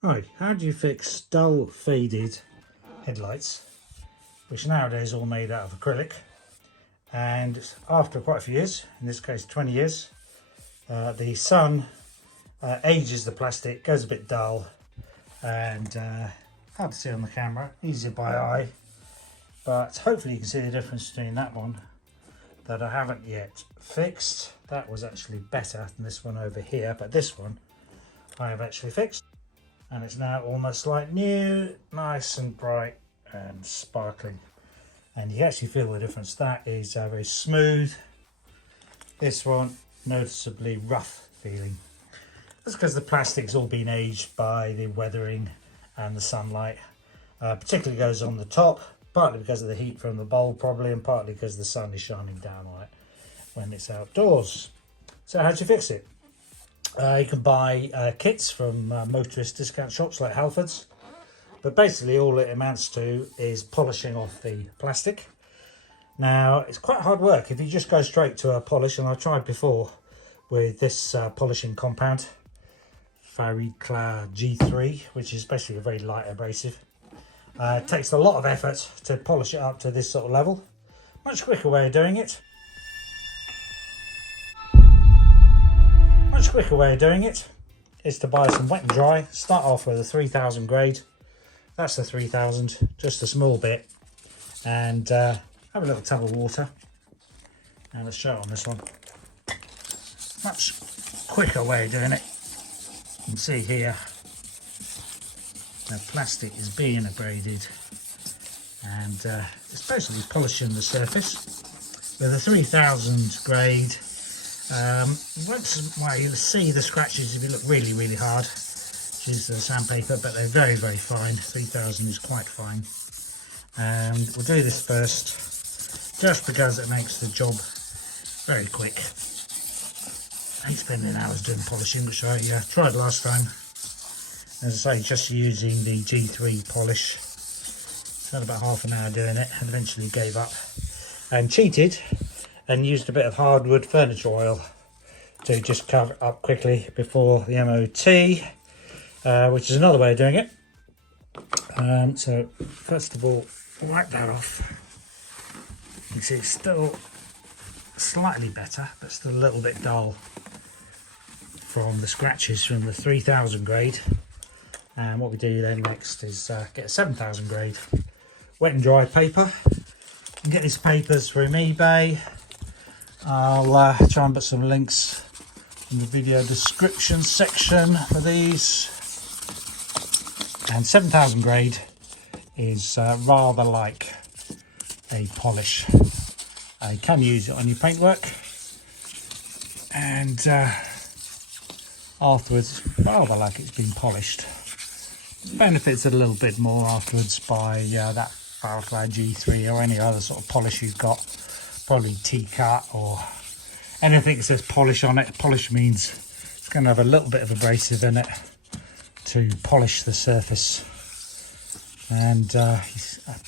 Right, how do you fix dull faded headlights, which nowadays are all made out of acrylic, and after quite a few years, in this case 20 years, the sun ages the plastic, goes a bit dull, and hard to see on the camera, easier by eye, but hopefully you can see the difference between that one that I haven't yet fixed. That was actually better than this one over here, but this one I have actually fixed. And it's now almost like new, nice and bright and sparkling. And you actually feel the difference. That is very smooth. This one, noticeably rough feeling. That's because the plastic's all been aged by the weathering and the sunlight. Particularly goes on the top, partly because of the heat from the bulb probably, and partly because the sun is shining down on it when it's outdoors. So how do you fix it? You can buy kits from motorist discount shops like Halfords, but basically all it amounts to is polishing off the plastic. Now it's quite hard work if you just go straight to a polish, and I've tried before with this polishing compound, Farecla G3, which is basically a very light abrasive. It takes a lot of effort to polish it up to this sort of level. Much quicker way of doing it. Much quicker way of doing it is to buy some wet and dry. Start off with a 3000 grade. That's the 3000, just a small bit, and have a little tub of water. And let's show it on this one. Much quicker way of doing it. You can see here the plastic is being abraded, and it's basically polishing the surface with a 3000 grade. You'll see the scratches if you look really hard. Use the sandpaper, but they're very fine. 3000 is quite fine. And we'll do this first, just because it makes the job very quick. I hate spending hours doing polishing, which I tried last time. As I say, just using the G3 polish. Spent about half an hour doing it, and eventually gave up and cheated and used a bit of hardwood furniture oil to just cover it up quickly before the MOT, which is another way of doing it. So first of all, wipe that off. You can see it's still slightly better, but still a little bit dull from the scratches from the 3000 grade. And what we do then next is get a 7000 grade wet and dry paper. You can get these papers from eBay. I'll try and put some links in the video description section for these. And 7000 grade is rather like a polish. You can use it on your paintwork, and afterwards rather like it's been polished. Benefits it a little bit more afterwards by that Farecla G3 or any other sort of polish you've got. Probably T-cut or anything that says polish on it. Polish means it's going to have a little bit of abrasive in it to polish the surface. And I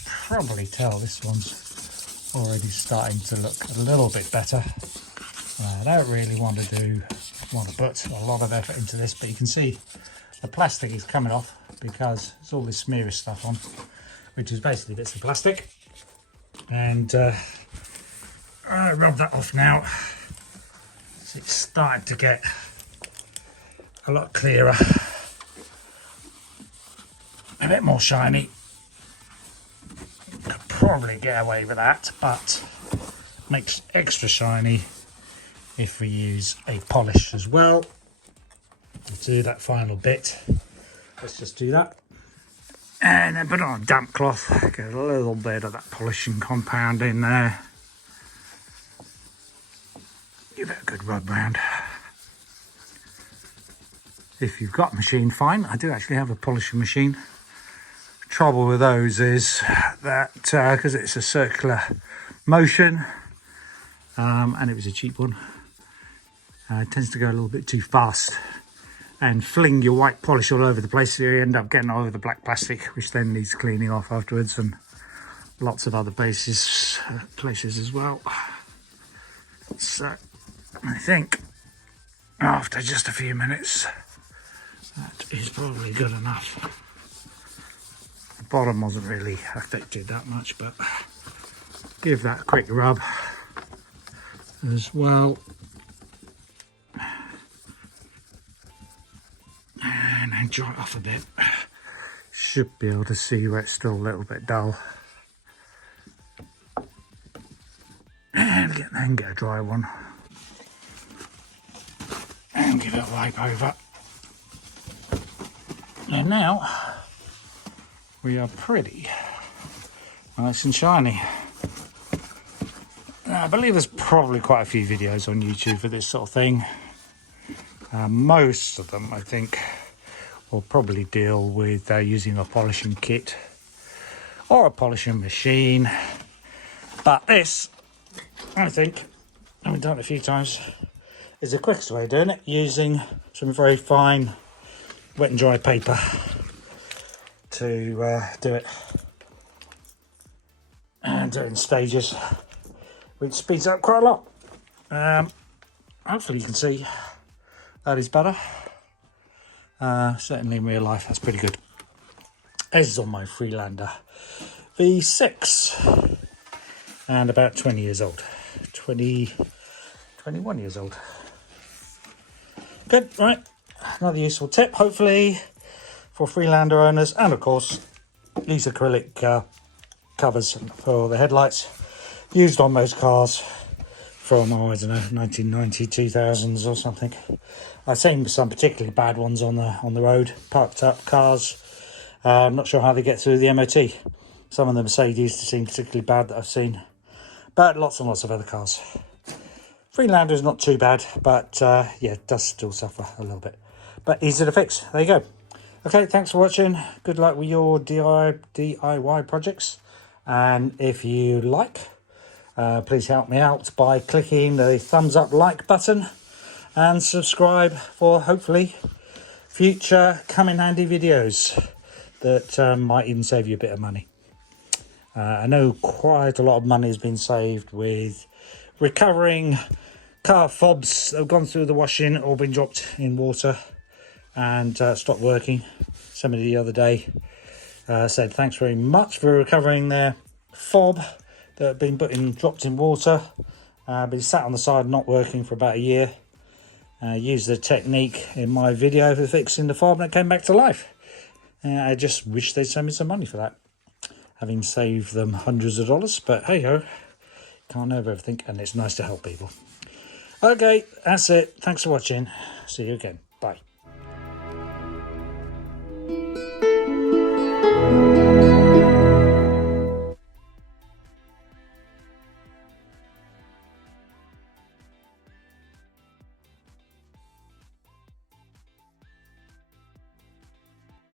probably tell this one's already starting to look a little bit better. I don't really want to put a lot of effort into this, but you can see the plastic is coming off because there's all this smearish stuff on, which is basically bits of plastic. And I rub that off now. So it's starting to get a lot clearer, a bit more shiny. Could probably get away with that, but makes extra shiny if we use a polish as well. We'll do that final bit. Let's just do that. And then put it on a damp cloth, get a little bit of that polishing compound in there. Give it a good rub round. If you've got a machine, fine. I do actually have a polishing machine. The trouble with those is that because it's a circular motion, and it was a cheap one, it tends to go a little bit too fast and fling your white polish all over the place, so you end up getting all over the black plastic, which then needs cleaning off afterwards, and lots of other places as well. So I think after just a few minutes That is probably good enough. The bottom wasn't really affected that much, but give that a quick rub as well. And then dry it off a bit. Should be able to see where it's still a little bit dull. And then get a dry one. And give it a wipe over. And now we are pretty nice and shiny. Now, I believe there's probably quite a few videos on YouTube for this sort of thing. Most of them, I think, will probably deal with using a polishing kit or a polishing machine. But this, I think, and we've done it a few times, is the quickest way of doing it, using some very fine wet and dry paper to do it, and do it in stages, which speeds up quite a lot. Hopefully you can see that is better. Certainly in real life that's pretty good. This is on my Freelander V6 and about 20 years old. 21 years old. Good, right. Another useful tip, hopefully, for Freelander owners, and of course, these acrylic covers for the headlights, used on most cars from, I don't know, 1990, 2000s or something. I've seen some particularly bad ones on the road, parked up cars. I'm not sure how they get through the MOT. Some of the Mercedes seem particularly bad that I've seen, but lots and lots of other cars. Freelander is not too bad, but yeah, it does still suffer a little bit. But easy to fix. There you go. Okay, thanks for watching. Good luck with your DIY projects. And if you like, please help me out by clicking the thumbs up like button and subscribe for hopefully future come in handy videos that might even save you a bit of money. I know quite a lot of money has been saved with recovering car fobs that have gone through the washing or been dropped in water and stopped working. Somebody the other day said thanks very much for recovering their fob that had been dropped in water, but it sat on the side not working for about a year. Used the technique in my video for fixing the fob and it came back to life. I just wish they'd send me some money for that, having saved them hundreds of dollars, but hey ho, can't have everything, and it's nice to help people. Okay, that's it. Thanks for watching. See you again. Bye.